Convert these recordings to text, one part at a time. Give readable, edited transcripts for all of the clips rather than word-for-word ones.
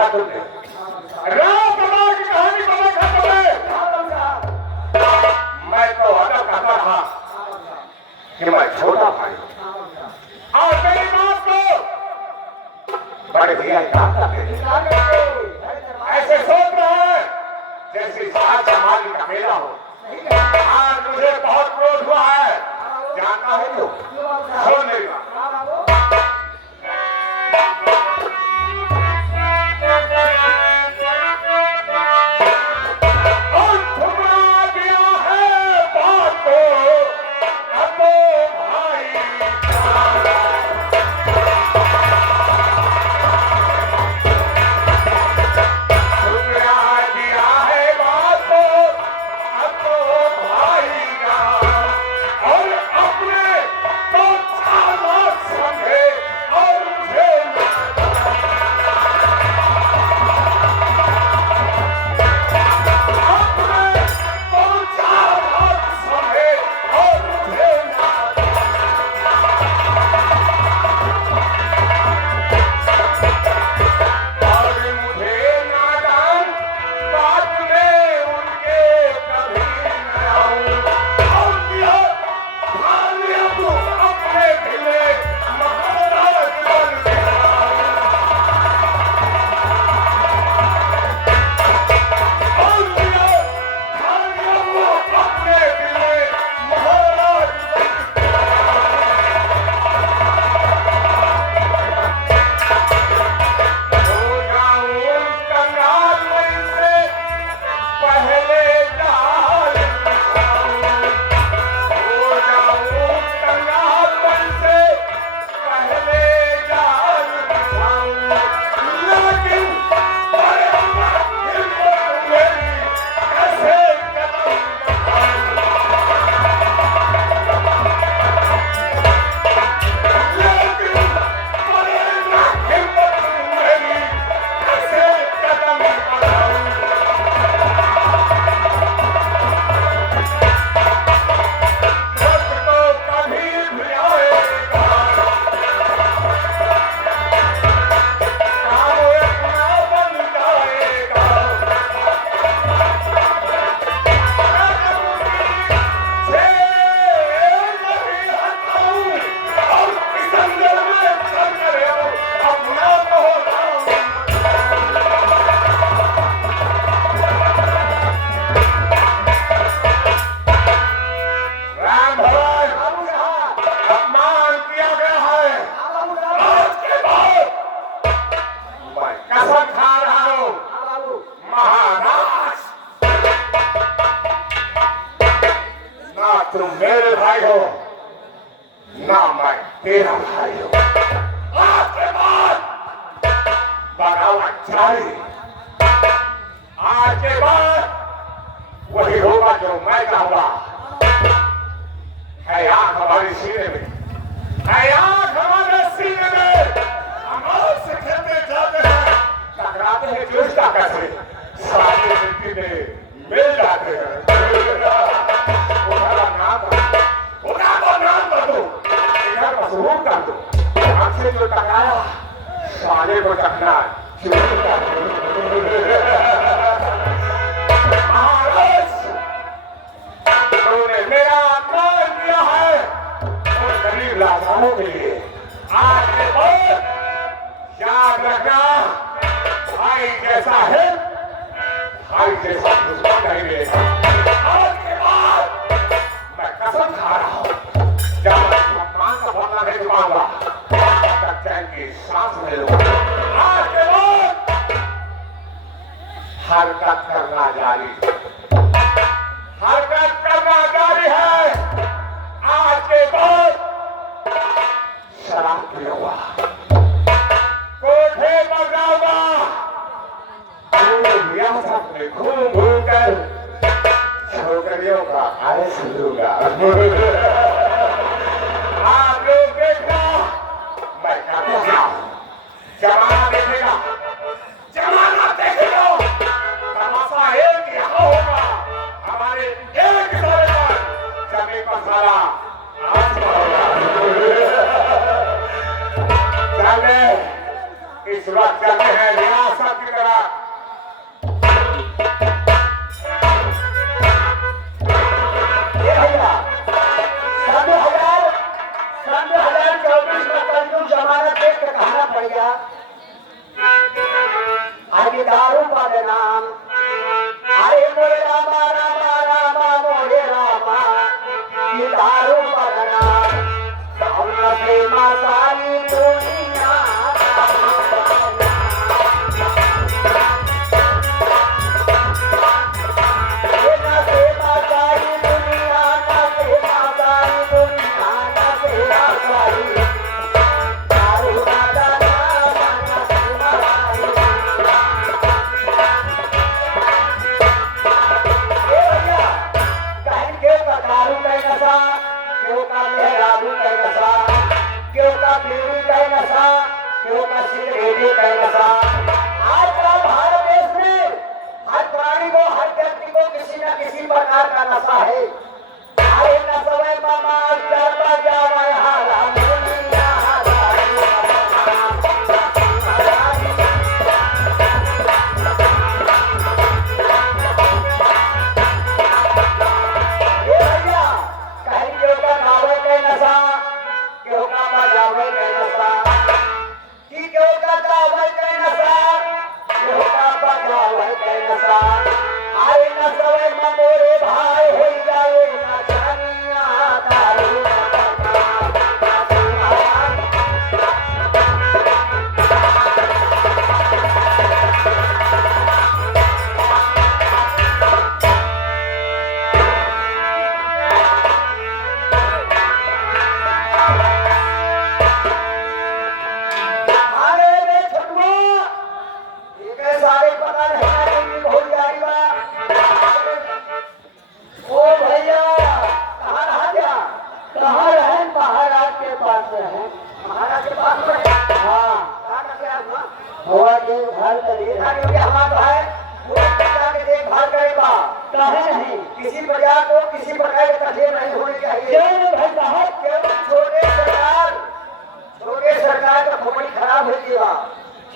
देखा तुमने? रामकुमार की कहानी को देखा तुमने? मैं तो अदब करता रहा कि मैं छोटा भाई और मेरी बात को बड़े भैया याद करते ऐसे सोच रहे हैं जैसे साहब समाज का मेला हो। आज मुझे बहुत क्रोध हुआ है, जानता है क्यों? सुन मेरी बात। तुम मेरे भाई हो ना मैं तेरा भाई हो। आज के बाद बगावत जारी। आज के बाद वही होगा जो मैं कहूँगा। है आग हमारे सीने में, है आग हमारे सीने में। हम और से खेलते जाते हैं, टकराते हैं जोशता कैसे, सारे मिट्टी में मिल जाते हैं। हमसे जो टकराया साले को टकरा महाराज, तुमने मेरा अपमान किया है और गरीब लाचारों के लिए। आज के बाद याद रखना, भाई जैसा है भाई जैसा दुश्मन नहीं मिलेगा। आज के बाद मैं कसम खा रहा हूँ, जब मैं अपमान का बदला नहीं चुकाऊंगा तब चैन की सांस ले लूंगा। आज के बाद हरकत करना जारी, हरकत करना जारी है। आज के बाद शराब पीऊंगा, कोठे पर जाऊंगा, पूरे रियासत में घूम घूम कर छोकरियों का आयस लूंगा। आप लोग देखना, मैं क्या जमाना देखेगा, जमाना देखेगा। तमाशा एक यहाँ होगा, हमारे एक दौरे पर जमीन पर सारा आसमान होगा। चले इस इस वक्त चलते हैं रियासत की तरफ। ये भैया सन 2024 में कलयुग जमाना देख के कहना पड़ गया आगे दारू का नाम अरे मोरे रामा रामा रामा मोरे रामा ये दारू का नाम हमने प्रेमा सारी दुनिया आजकल भारत देश में हर प्राणी को हर व्यक्ति को किसी न किसी प्रकार का नशा है। अरे नशे मामा चलता जावा हारा दुनिया ये भैया कहीं क्यों का गावे के नशा क्यों का बजावे के नशा क्यों का गावे के नशा क्यों का बजावे के नशा आए नशे में मोरे भाई हो जाए ना जानिया दारू किसी प्रकार को किसी प्रकार की तकलीफ नहीं होनी चाहिए। छोटे सरकार का खोपड़ी खराब है जीवा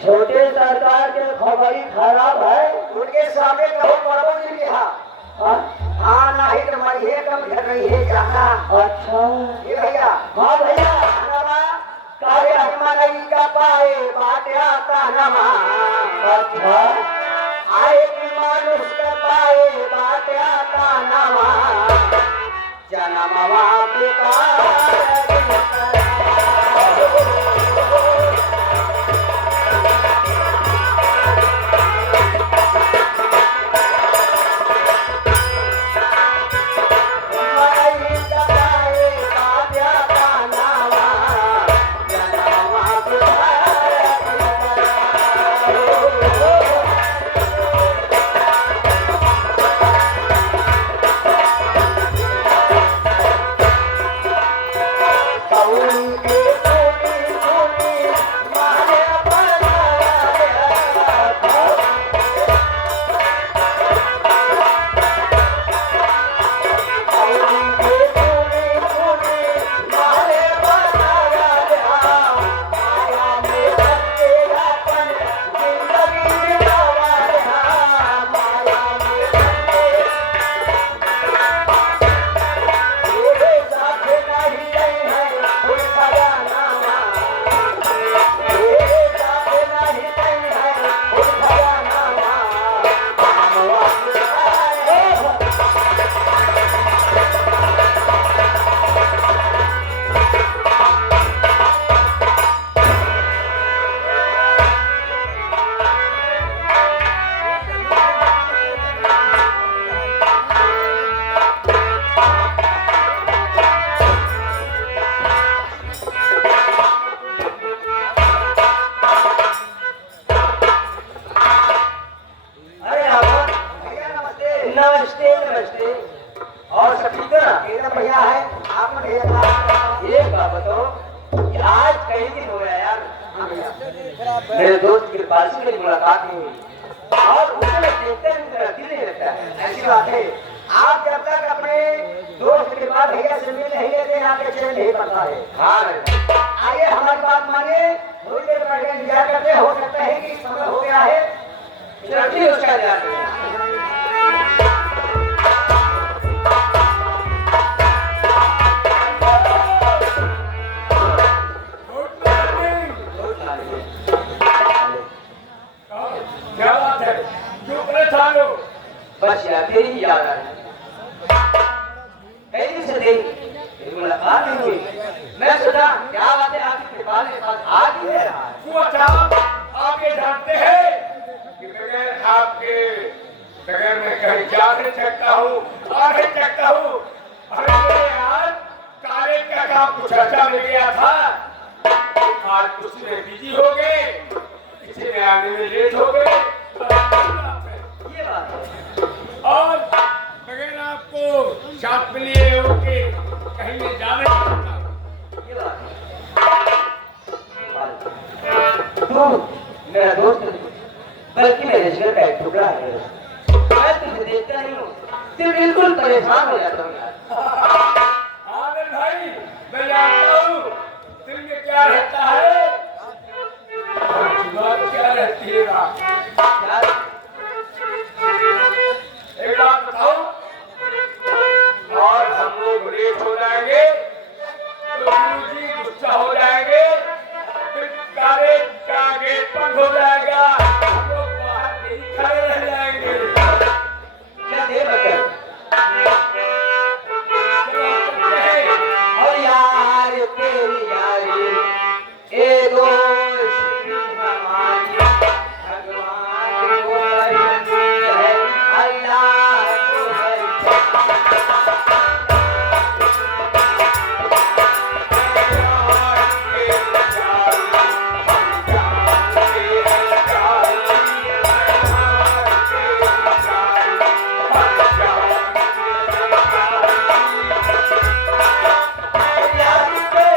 छोटे सरकार के खोपड़ी खराब है उनके सामने कहो पड़ो नहीं लिखा हाँ नहीं तो मैं ये कम घर नहीं है जाना। अच्छा ये भैया हाँ भैया कार्य हिमालय का पाए बाट्या का नमा अच्छा आए की मानुष का पाए बाट्या का नमा जन्मवा मेरे दोस्त के पास से मेरी मुलाकात नहीं हुई और उसे देखते हैं मेरा दिल नहीं लगता है। ऐसी बात है, आप जब तक अपने दोस्त के बाद भैया से मिल नहीं लेते आपके चैन नहीं पड़ता है। हाँ आइए हमारी बात मानिए, थोड़ी देर बैठ के इंतजार करते हैं, हो सकता है कि समय हो गया है, जल्दी उसका ध्यान दें। क्या बात है? क्यों परेशान हो? बस यार तेरी ही याद आ रही है। कई दिन से तेरी मुलाकात नहीं हुई। मैं सोचा क्या बात है आपकी कृपा के पास आ ही नहीं रहा है। वो साहब आप ये जानते हैं कि बगैर आपके बगैर मैं कहीं जा नहीं सकता हूँ, आ नहीं सकता हूँ। अरे मेरे यार काले का काम कुछ अच्छा मिल गया था, आज कुछ में बिजी हो गए, किसी में आने में लेट हो गए। ये बात है। और बगैर आपको साथ में लिए होके कहीं में जा नहीं सकता। ये बात है। तू मेरा दोस्त नहीं, बल्कि मेरे जिगर का एक टुकड़ा है। मैं तुझे देखता नहीं हूँ, तू बिल्कुल परेशान हो जाता हूँ यार। आनंद भाई, मैं जानता हूँ दिल में क्या रहता है और जुबान क्या रहती है। यार एक बात बताओ, और हम लोग लेट हो जाएंगे तो गुरुजी गुस्सा हो जाएंगे, फिर कॉलेज का गेट बंद हो जाएगा, हम लोग बाहर नहीं खड़े रह जाएंगे। क्या देर बचे? चलो चलते हैं। और यार तेरी यारी ए दोस्त की हमारी भगवान को बंदी है, अल्लाह को है। तेरी यारी पे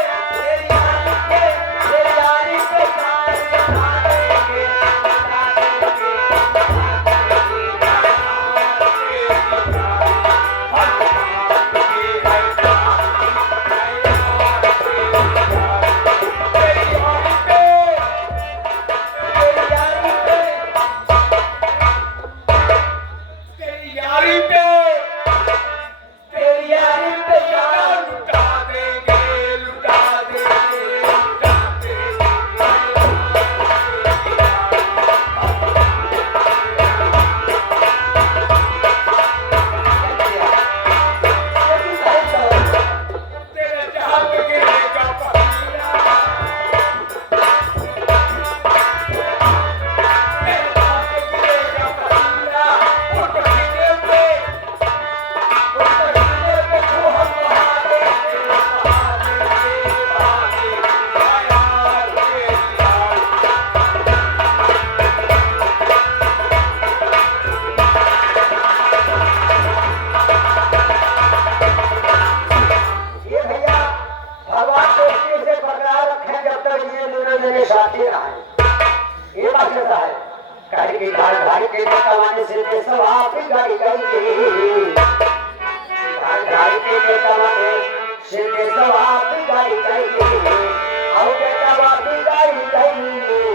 तेरी यारी पे सारे बता देंगे, बता देंगे। तेरी यारी पे तेरी यारी पे तेरी यारी पे जान लुटा देंगे, लुटा देंगे, लुटा तेरे जहां पे गिरने का पसीना, तेरे जहां पे गिरेगा पसीना, उस पसीने पे जो हम बहा देंगे, बहा देंगे, बहा देंगे। यार तेरी यार ये भैया भगवान दोस्ती से बरकरार रखें जब तक ये दोनों मेरे साथी रहे। ये बात कैसा है? गाड़ी की गाड़ी के कमाने से ते सब आप ही गाड़ी करेंगे। गाड़ी के कमाने से ते सब आप ही गाड़ी करेंगे। और बेटा बाप ही गाड़ी करेंगे।